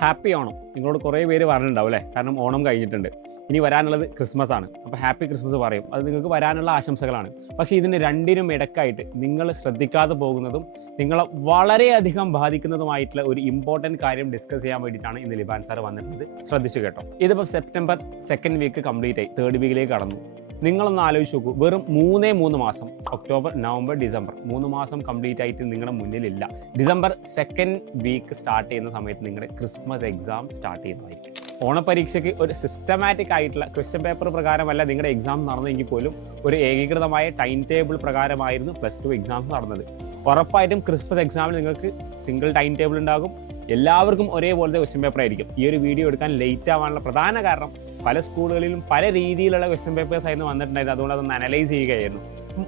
Happy Onam. നിങ്ങളോട് കുറേ പേര് പറഞ്ഞിട്ടുണ്ടാവും അല്ലേ? കാരണം ഓണം കഴിഞ്ഞിട്ടുണ്ട്, ഇനി വരാനുള്ളത് ക്രിസ്മസ് ആണ്. അപ്പോൾ ഹാപ്പി ക്രിസ്മസ് പറയും, അത് നിങ്ങൾക്ക് വരാനുള്ള ആശംസകളാണ്. പക്ഷേ ഇതിന് രണ്ടിനും ഇടക്കായിട്ട് നിങ്ങൾ ശ്രദ്ധിക്കാതെ പോകുന്നതും നിങ്ങളെ വളരെയധികം ബാധിക്കുന്നതുമായിട്ടുള്ള ഒരു ഇമ്പോർട്ടൻറ്റ് കാര്യം ഡിസ്കസ് ചെയ്യാൻ വേണ്ടിയിട്ടാണ് ഇന്ന് ലിബാൻ സാർ വന്നിട്ടുള്ളത്. ശ്രദ്ധിച്ചു കേട്ടോ. ഇതിപ്പോൾ സെപ്റ്റംബർ 2nd വീക്ക് കംപ്ലീറ്റ് ആയി, 3rd വീക്കിലേക്ക് കടന്നു. നിങ്ങളൊന്ന് ആലോചിച്ച് നോക്കൂ, വെറും 3 മാസം, ഒക്ടോബർ, നവംബർ, ഡിസംബർ 3 മാസം കംപ്ലീറ്റ് ആയിട്ട് നിങ്ങളുടെ മുന്നിലില്ല. ഡിസംബർ 2nd വീക്ക് സ്റ്റാർട്ട് ചെയ്യുന്ന സമയത്ത് നിങ്ങളുടെ ക്രിസ്മസ് എക്സാം സ്റ്റാർട്ട് ചെയ്യുന്നതായിരിക്കും. ഓണപരീക്ഷയ്ക്ക് ഒരു സിസ്റ്റമാറ്റിക് ആയിട്ടുള്ള ക്വസ്റ്റ്യൻ പേപ്പർ പ്രകാരമല്ല നിങ്ങളുടെ എക്സാം നടന്നെങ്കിൽ പോലും ഒരു ഏകീകൃതമായ ടൈം ടേബിൾ പ്രകാരമായിരുന്നു +2 എക്സാംസ് നടന്നത്. ഉറപ്പായിട്ടും ക്രിസ്മസ് എക്സാമിൽ നിങ്ങൾക്ക് സിംഗിൾ ടൈം ടേബിൾ ഉണ്ടാകും. എല്ലാവർക്കും ഒരേപോലത്തെ ക്വസ്റ്റ്യൻ പേപ്പർ ആയിരിക്കും. ഈ ഒരു വീഡിയോ എടുക്കാൻ ലേറ്റ് ആവാനുള്ള പ്രധാന കാരണം പല സ്കൂളുകളിലും പല രീതിയിലുള്ള ക്വസ്റ്റ്യൻ പേപ്പേഴ്സ് ആയിരുന്നു വന്നിട്ടുണ്ടായിരുന്നു. അതുകൊണ്ട് അതൊന്ന് അനലൈസ് ചെയ്യുകയായിരുന്നു.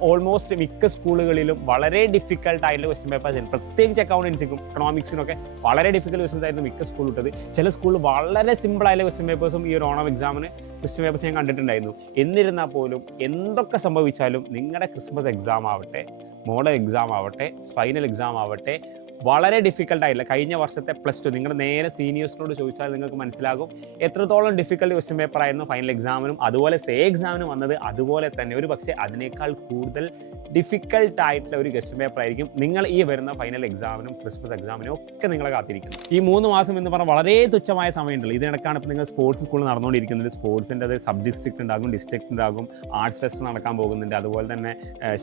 ഓൾമോസ്റ്റ് മിക്ക സ്കൂളുകളിലും വളരെ ഡിഫിക്കൽട്ട് ആയിട്ടുള്ള ക്വസ്റ്റ്യൻ പേപ്പേഴ്സ് ആയിരുന്നു. പ്രത്യേകിച്ച് അക്കൗണ്ടൻസിക്കും എക്കണോമിക്സിനൊക്കെ വളരെ ഡിഫിക്കൽട്ട് ക്വസ്റ്റൻസ് ആയിരുന്നു മിക്ക സ്കൂളിൽ ഇട്ടത്. ചില സ്കൂളിൽ വളരെ സിമ്പിൾ ആയിട്ടുള്ള ക്വസ്റ്റ്യൻ പേപ്പേഴ്സും ഈ ഒരു ഓണം എക്സാമിന് ക്വസ്റ്റ്യൻ പേപ്പേഴ്സ് ഞാൻ കണ്ടിട്ടുണ്ടായിരുന്നു. എന്നിരുന്നാൽ പോലും എന്തൊക്കെ സംഭവിച്ചാലും നിങ്ങളുടെ ക്രിസ്മസ് എക്സാം ആവട്ടെ, മോഡൽ എക്സാം ആവട്ടെ, ഫൈനൽ എക്സാം ആവട്ടെ, വളരെ ഡിഫിക്കൽട്ടായില്ല. കഴിഞ്ഞ വർഷത്തെ +2 നിങ്ങൾ നേരെ സീനിയേഴ്സിനോട് ചോദിച്ചാൽ നിങ്ങൾക്ക് മനസ്സിലാകും എത്രത്തോളം ഡിഫിക്കൽട്ട് ക്വസ്റ്റ്യൻ പേപ്പർ ആയിരുന്നു ഫൈനൽ എക്സാമിനും അതുപോലെ എക്സാമിനും വന്നത്. അതുപോലെ തന്നെ ഒരു പക്ഷേ അതിനേക്കാൾ കൂടുതൽ ഡിഫിക്കൽട്ട് ആയിട്ടുള്ള ഒരു ക്വസ്റ്റ്യൻ പേപ്പർ ആയിരിക്കും നിങ്ങൾ ഈ വരുന്ന ഫൈനൽ എക്സാമിനും ക്രിസ്മസ് എക്സാമിനും ഒക്കെ നിങ്ങളെ കാത്തിരിക്കുന്നത്. ഈ 3 മാസം എന്ന് പറഞ്ഞാൽ വളരെ തുച്ഛമായ സമയമുണ്ടല്ലോ. ഇതിനിടക്കാണ് ഇപ്പോൾ നിങ്ങൾ സ്പോർട്സ് സ്കൂളിൽ നടന്നുകൊണ്ടിരിക്കുന്നത്. സ്പോർട്സിൻ്റെ അത് സബ് ഡിസ്ട്രിക്റ്റ് ഉണ്ടാകും, ഡിസ്ട്രിക്റ്റ് ഉണ്ടാകും, ആർട്സ് ഫെസ്റ്റ് നടക്കാൻ പോകുന്നുണ്ട്, അതുപോലെ തന്നെ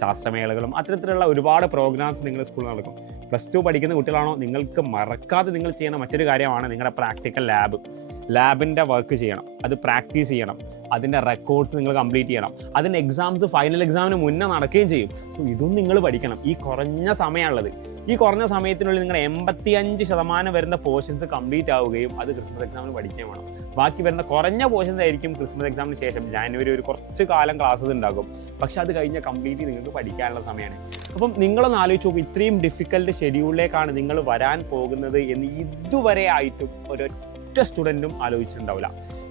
ശാസ്ത്രമേളകളും അത്തരത്തിലുള്ള ഒരുപാട് പ്രോഗ്രാംസ് നിങ്ങളുടെ സ്കൂളിൽ നടക്കും. +2 പഠിക്കുന്ന കുട്ടികളാണോ, നിങ്ങൾക്ക് മറക്കാതെ നിങ്ങൾ ചെയ്യുന്ന മറ്റൊരു കാര്യമാണ് നിങ്ങളുടെ പ്രാക്ടിക്കൽ ലാബിൻ്റെ വർക്ക് ചെയ്യണം, അത് പ്രാക്ടീസ് ചെയ്യണം, അതിൻ്റെ റെക്കോർഡ്സ് നിങ്ങൾ കംപ്ലീറ്റ് ചെയ്യണം. അതിൻ്റെ എക്സാംസ് ഫൈനൽ എക്സാമിന് മുന്നേ നടക്കുകയും ചെയ്യും. സോ ഇതും നിങ്ങൾ പഠിക്കണം. ഈ കുറഞ്ഞ സമയമുള്ളത്, ഈ കുറഞ്ഞ സമയത്തിനുള്ളിൽ നിങ്ങൾ 85% വരുന്ന പോർഷൻസ് കംപ്ലീറ്റ് ആവുകയും അത് ക്രിസ്മസ് എക്സാമിന് പഠിക്കുകയും വേണം. ബാക്കി വരുന്ന കുറഞ്ഞ പോർഷൻസ് ആയിരിക്കും ക്രിസ്മസ് എക്സാമിന് ശേഷം ജാനുവരി ഒരു കുറച്ച് കാലം ക്ലാസ്സസ് ഉണ്ടാകും. പക്ഷെ അത് കഴിഞ്ഞ കംപ്ലീറ്റ് നിങ്ങൾക്ക് പഠിക്കാനുള്ള സമയമാണ്. അപ്പം നിങ്ങളൊന്ന് ആലോചിച്ച് നോക്കും, ഇത്രയും ഡിഫിക്കൽട്ട് ഷെഡ്യൂളിലേക്കാണ് നിങ്ങൾ വരാൻ പോകുന്നത് എന്ന് ഇതുവരെ ആയിട്ടും ഒരൊറ്റ സ്റ്റുഡൻറ്റും ആലോചിച്ചിട്ടുണ്ടാവില്ല.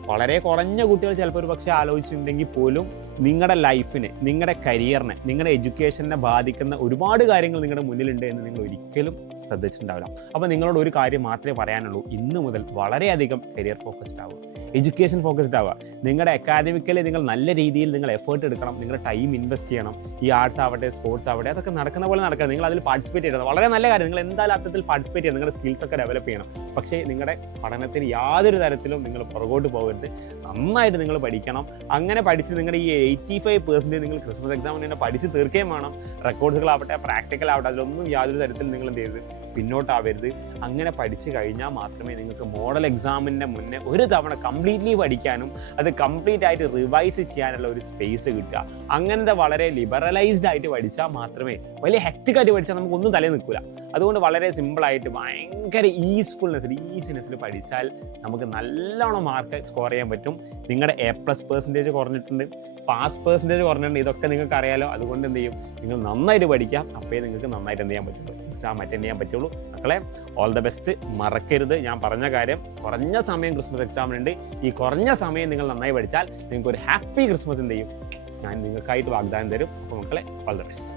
വളരെ കുറഞ്ഞ കുട്ടികൾ ചിലപ്പോൾ ഒരു പക്ഷേ ആലോചിച്ചിട്ടുണ്ടെങ്കിൽ പോലും നിങ്ങളുടെ ലൈഫിനെ, നിങ്ങളുടെ കരിയറിനെ, നിങ്ങളുടെ എഡ്യൂക്കേഷനെ ബാധിക്കുന്ന ഒരുപാട് കാര്യങ്ങൾ നിങ്ങളുടെ മുന്നിലുണ്ട് എന്ന് നിങ്ങൾ ഒരിക്കലും ശ്രദ്ധിച്ചിട്ടുണ്ടാവില്ല. അപ്പോൾ നിങ്ങളോട് ഒരു കാര്യം മാത്രമേ പറയാനുള്ളൂ, ഇന്ന് മുതൽ വളരെയധികം കരിയർ ഫോക്കസ്ഡ് ആവുക, എഡ്യൂക്കേഷൻ ഫോക്കസ്ഡ് ആവുക. നിങ്ങളുടെ അക്കാദമിക്കലി നിങ്ങൾ നല്ല രീതിയിൽ നിങ്ങൾ എഫേർട്ട് എടുക്കണം, നിങ്ങളുടെ ടൈം ഇൻവെസ്റ്റ് ചെയ്യണം. ഈ ആർട്സ് ആവട്ടെ, സ്പോർട്സ് ആവട്ടെ, അതൊക്കെ നടക്കുന്ന പോലെ നടക്കുക. നിങ്ങൾ അതിൽ പാർട്ടിസിപ്പേറ്റ് ചെയ്യണം, വളരെ നല്ല കാര്യം. നിങ്ങൾ എന്തായാലും അർത്ഥത്തിൽ പാർട്ടിസിപ്പേറ്റ് ചെയ്യണം, നിങ്ങളുടെ സ്കിൽസ് ഒക്കെ ഡെവലപ്പ് ചെയ്യണം. പക്ഷേ നിങ്ങളുടെ പഠനത്തിൽ യാതൊരു തരത്തിലും നിങ്ങൾ പുറകോട്ട് പോകരുത്. നന്നായിട്ട് നിങ്ങൾ പഠിക്കണം. അങ്ങനെ പഠിച്ച് നിങ്ങളുടെ ഈ 85% നിങ്ങൾ ക്രിസ്മസ് എക്സാമിന് തന്നെ പഠിച്ച് തീർക്കുകയും വേണം. റെക്കോർഡ്സുകളാവട്ടെ, പ്രാക്ടിക്കലാവട്ടെ, അതിലൊന്നും യാതൊരു തരത്തിൽ നിങ്ങൾ എന്ത് ചെയ്യരുത്, പിന്നോട്ടാവരുത്. അങ്ങനെ പഠിച്ചു കഴിഞ്ഞാൽ മാത്രമേ നിങ്ങൾക്ക് മോഡൽ എക്സാമിൻ്റെ മുന്നേ ഒരു തവണ കംപ്ലീറ്റ്ലി പഠിക്കാനും അത് കംപ്ലീറ്റ് ആയിട്ട് റിവൈസ് ചെയ്യാനുള്ള ഒരു സ്പേസ് കിട്ടുക. അങ്ങനത്തെ വളരെ ലിബറലൈസ്ഡ് ആയിട്ട് പഠിച്ചാൽ മാത്രമേ, വലിയ ഹെക്റ്റിക്കായിട്ട് പഠിച്ചാൽ നമുക്കൊന്നും തലയിൽ നിൽക്കില്ല. അതുകൊണ്ട് വളരെ സിമ്പിളായിട്ട് ഭയങ്കര ഈസിനെസ്സിൽ പഠിച്ചാൽ നമുക്ക് നല്ലോണം മാർക്ക് സ്കോർ ചെയ്യാൻ പറ്റും. നിങ്ങളുടെ A+ കുറഞ്ഞിട്ടുണ്ട്, പാസ് പെർസെൻറ്റേജ് കുറഞ്ഞിട്ടുണ്ട്, ഇതൊക്കെ നിങ്ങൾക്ക് അറിയാലോ. അതുകൊണ്ട് എന്ത് ചെയ്യും, നിങ്ങൾ നന്നായിട്ട് പഠിക്കാം. അപ്പോഴേ നിങ്ങൾക്ക് നന്നായിട്ട് എന്ത് ചെയ്യാൻ പറ്റുള്ളൂ, എക്സാം അറ്റൻഡ് ചെയ്യാൻ പറ്റുള്ളൂ. മക്കളെ, ഓൾ ദ ബെസ്റ്റ്. മറക്കരുത് ഞാൻ പറഞ്ഞ കാര്യം. കുറഞ്ഞ സമയം ക്രിസ്മസ് എക്സാമിനുണ്ട്. ഈ കുറഞ്ഞ സമയം നിങ്ങൾ നന്നായി പഠിച്ചാൽ നിങ്ങൾക്ക് ഒരു ഹാപ്പി ക്രിസ്മസ് എന്ത് ചെയ്യും ഞാൻ നിങ്ങൾക്കായിട്ട് വാഗ്ദാനം തരും. അപ്പോൾ മക്കളെ, ഓൾ ദ ബെസ്റ്റ്.